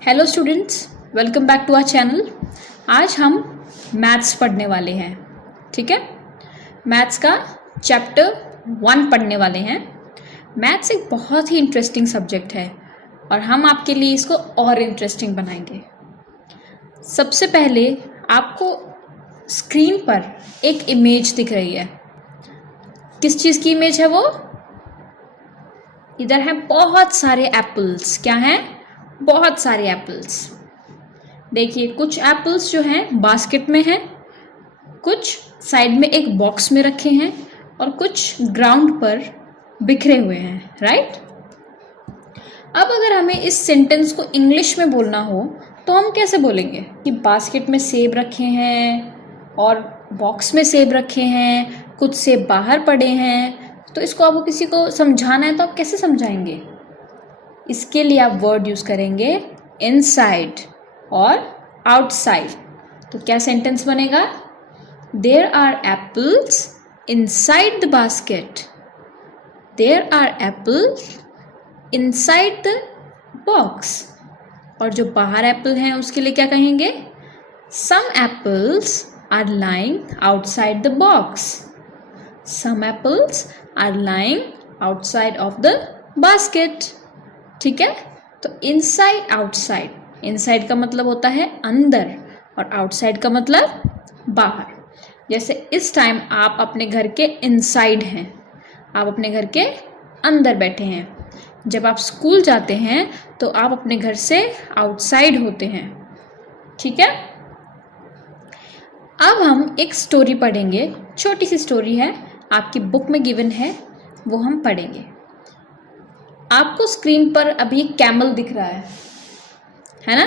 Hello students, welcome back to our channel. आज हम maths पढ़ने वाले हैं। ठीक है, मैथ्स का चैप्टर 1 पढ़ने वाले हैं। मैथ्स एक बहुत ही इंटरेस्टिंग सब्जेक्ट है और हम आपके लिए इसको और इंटरेस्टिंग बनाएंगे। सबसे पहले आपको स्क्रीन पर एक इमेज दिख रही है। किस चीज़ की इमेज है वो? इधर है बहुत सारे एप्पल्स। क्या हैं? बहुत सारे एप्पल्स। देखिए, कुछ एप्पल्स जो हैं बास्केट में हैं, कुछ साइड में एक बॉक्स में रखे हैं और कुछ ग्राउंड पर बिखरे हुए हैं। राइट? अब अगर हमें इस सेंटेंस को इंग्लिश में बोलना हो तो हम कैसे बोलेंगे कि बास्केट में सेब रखे हैं और बॉक्स में सेब रखे हैं, कुछ सेब बाहर पड़े हैं। तो इसको आपको किसी को समझाना है तो आप कैसे समझाएंगे? इसके लिए आप वर्ड यूज़ करेंगे इनसाइड और आउटसाइड। तो क्या सेंटेंस बनेगा? There are apples inside the basket. There are apples inside the box. और जो बाहर एप्पल हैं उसके लिए क्या कहेंगे? Some apples are lying outside the box. Some apples are lying outside of the basket. ठीक है, तो इनसाइड आउटसाइड। इनसाइड का मतलब होता है अंदर और आउटसाइड का मतलब बाहर। जैसे इस टाइम आप अपने घर के इनसाइड हैं, आप अपने घर के अंदर बैठे हैं। जब आप स्कूल जाते हैं तो आप अपने घर से आउटसाइड होते हैं। ठीक है, अब हम एक स्टोरी पढ़ेंगे। छोटी सी स्टोरी है, आपकी बुक में गिवन है, वो हम पढ़ेंगे। आपको स्क्रीन पर अभी एक कैमल दिख रहा है ना?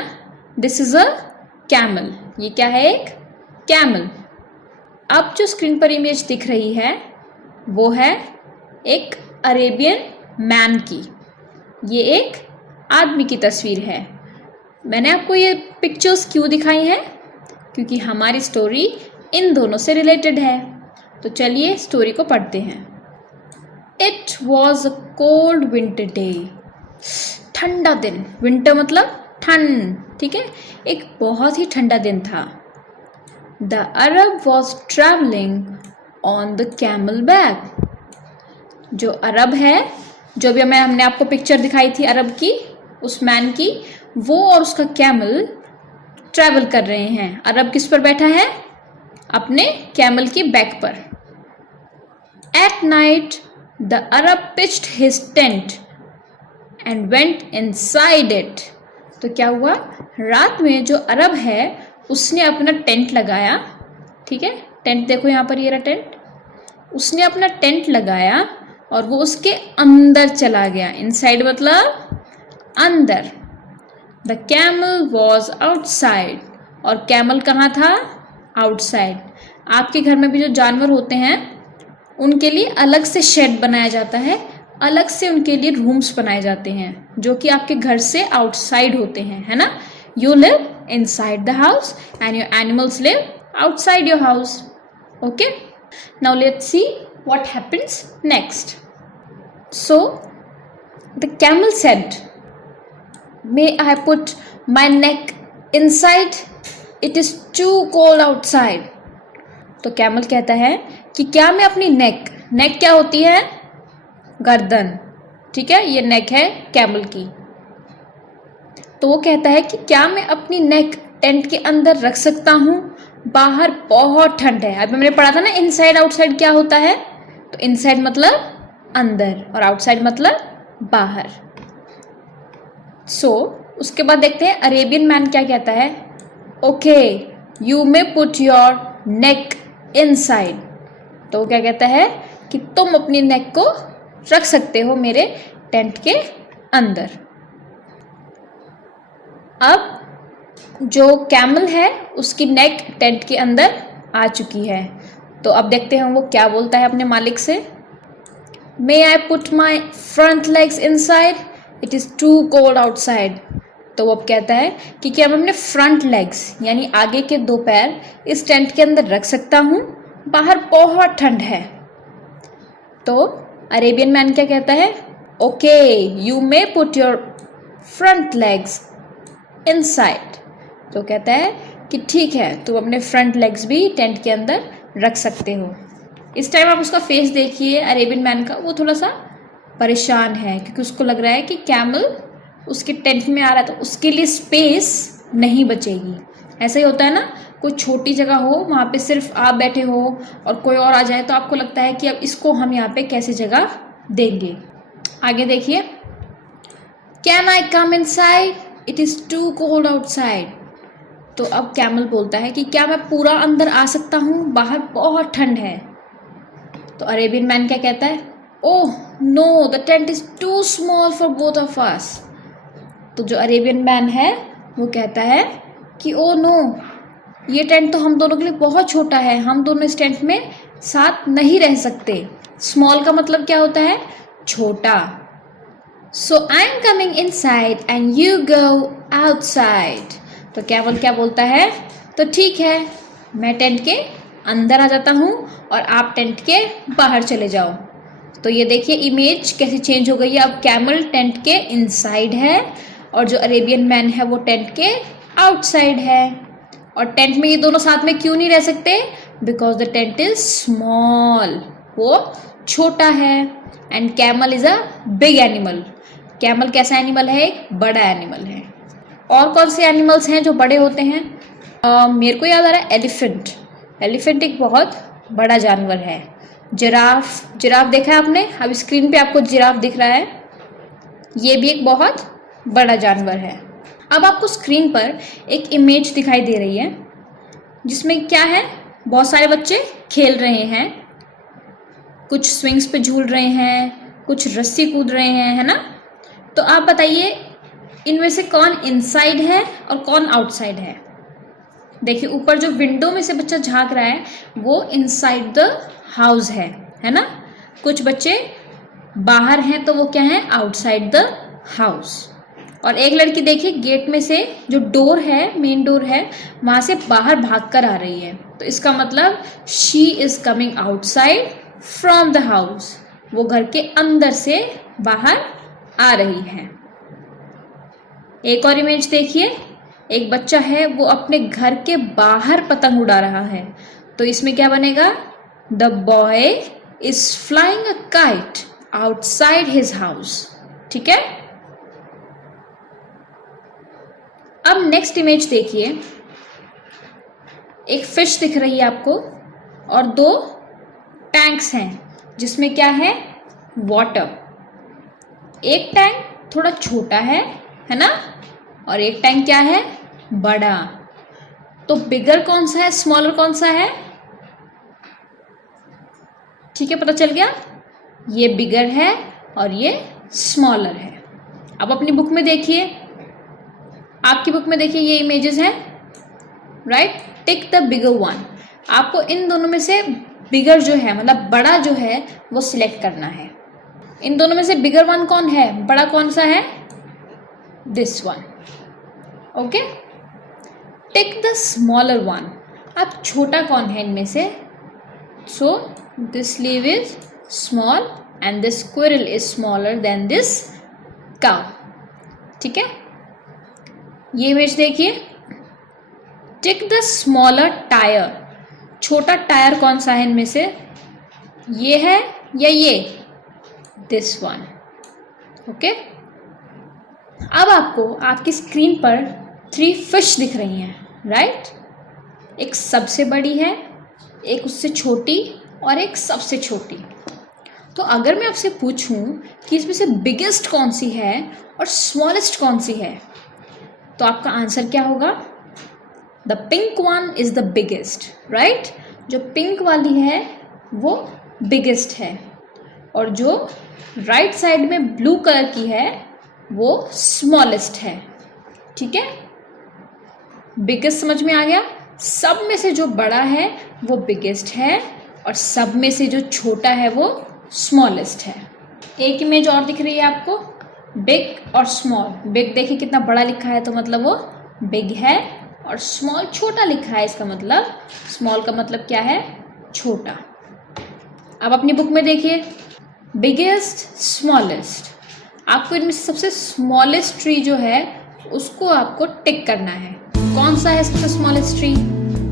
This is a camel. ये क्या है? एक कैमल। अब जो स्क्रीन पर इमेज दिख रही है वो है एक अरेबियन मैन की। ये एक आदमी की तस्वीर है। मैंने आपको ये पिक्चर्स क्यों दिखाई हैं? क्योंकि हमारी स्टोरी इन दोनों से रिलेटेड है। तो चलिए स्टोरी को पढ़ते हैं। It was a cold winter day. ठंडा दिन। विंटर मतलब ठंड। ठीक है, एक बहुत ही ठंडा दिन था। The Arab was traveling on the camel back. जो अरब है, जो भी हमने आपको पिक्चर दिखाई थी अरब की, उस मैन की, वो और उसका कैमल ट्रैवल कर रहे हैं। अरब किस पर बैठा है? अपने कैमल की बैक पर। At night the Arab pitched his tent and went inside it. तो क्या हुआ? रात में जो अरब है उसने अपना टेंट लगाया। ठीक है, टेंट देखो यहाँ पर, ये रहा टेंट। उसने अपना टेंट लगाया और वो उसके अंदर चला गया। इनसाइड मतलब अंदर। The camel was outside. और कैमल कहाँ था? आउटसाइड। आपके घर में भी जो जानवर होते हैं उनके लिए अलग से शेड बनाया जाता है, अलग से उनके लिए रूम्स बनाए जाते हैं जो कि आपके घर से आउटसाइड होते हैं, है ना? You live inside the house and your animals live outside your house. Okay, now let's see what happens next. So the camel said, may I put my neck inside, it is too cold outside. तो camel कहता है कि क्या मैं अपनी नेक, नेक क्या होती है? गर्दन। ठीक है, ये नेक है कैमल की। तो वो कहता है कि क्या मैं अपनी नेक टेंट के अंदर रख सकता हूँ? बाहर बहुत ठंड है। अभी मैंने पढ़ा था ना इनसाइड आउटसाइड क्या होता है। तो इनसाइड मतलब अंदर और आउटसाइड मतलब बाहर। उसके बाद देखते हैं अरेबियन मैन क्या कहता है। Okay, you may put your neck inside. तो वो क्या कहता है कि तुम अपनी नेक को रख सकते हो मेरे टेंट के अंदर। अब जो कैमल है उसकी नेक टेंट के अंदर आ चुकी है। तो अब देखते हैं वो क्या बोलता है अपने मालिक से। May I put my front legs inside, it is too cold outside. तो वो अब कहता है कि क्या मैं अपने फ्रंट लेग्स यानी आगे के 2 पैर इस टेंट के अंदर रख सकता हूँ? बाहर बहुत ठंड है। तो अरेबियन मैन क्या कहता है? Okay, you may put your front legs inside। तो कहता है कि ठीक है, तुम अपने फ्रंट लेग्स भी टेंट के अंदर रख सकते हो। इस टाइम आप उसका फेस देखिए अरेबियन मैन का, वो थोड़ा सा परेशान है क्योंकि उसको लग रहा है कि कैमल उसके टेंट में आ रहा है तो उसके लिए स्पेस नहीं बचेगी। ऐसा ही होता है ना, कोई छोटी जगह हो, वहाँ पे सिर्फ आप बैठे हो और कोई और आ जाए तो आपको लगता है कि अब इसको हम यहाँ पे कैसे जगह देंगे। आगे देखिए, can I come inside, it is too cold outside. तो अब कैमल बोलता है कि क्या मैं पूरा अंदर आ सकता हूँ, बाहर बहुत ठंड है। तो अरेबियन मैन क्या कहता है, oh no, the tent is too small for both of us. तो जो अरेबियन मैन है वो कहता है कि ओ नो, ये टेंट तो हम दोनों के लिए बहुत छोटा है, हम दोनों इस टेंट में साथ नहीं रह सकते। स्मॉल का मतलब क्या होता है, छोटा। So I am coming inside and you go outside. तो कैमल क्या बोलता है, तो ठीक है, मैं टेंट के अंदर आ जाता हूँ और आप टेंट के बाहर चले जाओ। तो ये देखिए इमेज कैसे चेंज हो गई है। अब कैमल टेंट के इनसाइड है और जो अरेबियन मैन है वो टेंट के आउटसाइड है। और टेंट में ये दोनों साथ में क्यों नहीं रह सकते, because the tent is small, वो छोटा है। And camel is a big animal. Camel कैसा एनिमल है, एक बड़ा एनिमल है। और कौन से एनिमल्स हैं जो बड़े होते हैं, मेरे को याद आ रहा है एलिफेंट। एलिफेंट एक बहुत बड़ा जानवर है। जिराफ, जिराफ देखा है आपने, अब स्क्रीन पे आपको जिराफ दिख रहा है, ये भी एक बहुत बड़ा जानवर है। अब आपको स्क्रीन पर एक इमेज दिखाई दे रही है जिसमें क्या है, बहुत सारे बच्चे खेल रहे हैं, कुछ स्विंग्स पे झूल रहे हैं, कुछ रस्सी कूद रहे हैं, है ना। तो आप बताइए इनमें से कौन इनसाइड है और कौन आउटसाइड है। देखिए ऊपर जो विंडो में से बच्चा झांक रहा है वो इनसाइड द हाउस है ना। कुछ बच्चे बाहर हैं तो वो क्या है, आउटसाइड द हाउस। और एक लड़की देखिए गेट में से जो डोर है, मेन डोर है, वहाँ से बाहर भागकर आ रही है। तो इसका मतलब she is coming outside from the house, वो घर के अंदर से बाहर आ रही है। एक और इमेज देखिए, एक बच्चा है वो अपने घर के बाहर पतंग उड़ा रहा है। तो इसमें क्या बनेगा, the boy is flying a kite outside his house. ठीक है। अब नेक्स्ट इमेज देखिए, एक फिश दिख रही है आपको और दो टैंक्स हैं जिसमें क्या है, वाटर। एक टैंक थोड़ा छोटा है ना, और एक टैंक क्या है, बड़ा। तो बिगर कौन सा है, स्मॉलर कौन सा है, ठीक है, पता चल गया, ये बिगर है और ये स्मॉलर है। अब अपनी बुक में देखिए, आपकी बुक में देखिए ये इमेजेस हैं, right. Tick the bigger one. आपको इन दोनों में से बिगर जो है, मतलब बड़ा जो है, वो सिलेक्ट करना है। इन दोनों में से बिगर वन कौन है, बड़ा कौन सा है, this one. Okay. Tick the smaller one. अब छोटा कौन है इनमें से, so this leave is small and this squirrel is smaller than this cow. ठीक है। ये इमेज देखिए, टिक द स्मॉलर टायर। छोटा टायर कौन सा है इनमें से, ये है या ये, दिस वन। ओके। अब आपको आपकी स्क्रीन पर 3 फिश दिख रही हैं, राइट। एक सबसे बड़ी है, एक उससे छोटी और एक सबसे छोटी। तो अगर मैं आपसे पूछूं कि इसमें से बिगेस्ट कौन सी है और स्मॉलेस्ट कौन सी है, तो आपका आंसर क्या होगा, the pink one is the biggest, right. जो पिंक वाली है वो बिगेस्ट है और जो राइट साइड में ब्लू कलर की है वो स्मॉलेस्ट है। ठीक है। बिगेस्ट समझ में आ गया, सब में से जो बड़ा है वो बिगेस्ट है और सब में से जो छोटा है वो स्मॉलेस्ट है। एक इमेज और दिख रही है आपको, बिग और स्मॉल। बिग देखिए कितना बड़ा लिखा है तो मतलब वो बिग है, और स्मॉल छोटा लिखा है, इसका मतलब स्मॉल का मतलब क्या है, छोटा। अब अपनी बुक में देखिए, बिगेस्ट, स्मॉलेस्ट। आपको इनमें से सबसे स्मॉलेस्ट ट्री जो है उसको आपको टिक करना है। कौन सा है सबसे स्मॉलेस्ट ट्री?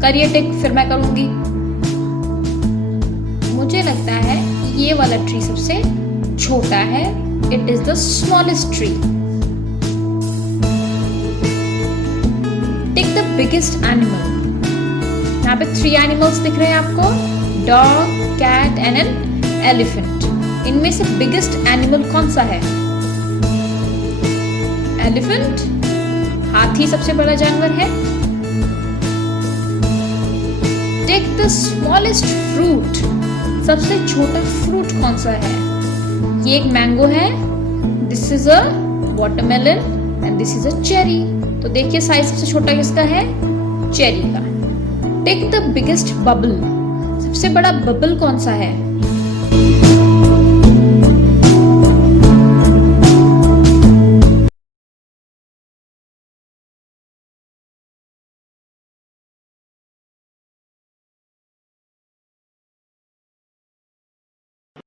करिए टिक, फिर मैं करूंगी। मुझे लगता है ये वाला ट्री सबसे छोटा है। It is the smallest tree. Tick the biggest animal. यहाँ पे 3 एनिमल्स दिख रहे हैं आपको, dog, cat and an elephant. इनमें से बिगेस्ट एनिमल कौन सा है? एलिफेंट, हाथी सबसे बड़ा जानवर है। Take the smallest fruit. सबसे छोटा फ्रूट कौन सा है? ये एक मैंगो है, this is a watermelon and this is a cherry. तो देखिए साइज सबसे छोटा किसका है? चेरी का। Take the biggest bubble. सबसे बड़ा बबल कौन सा है?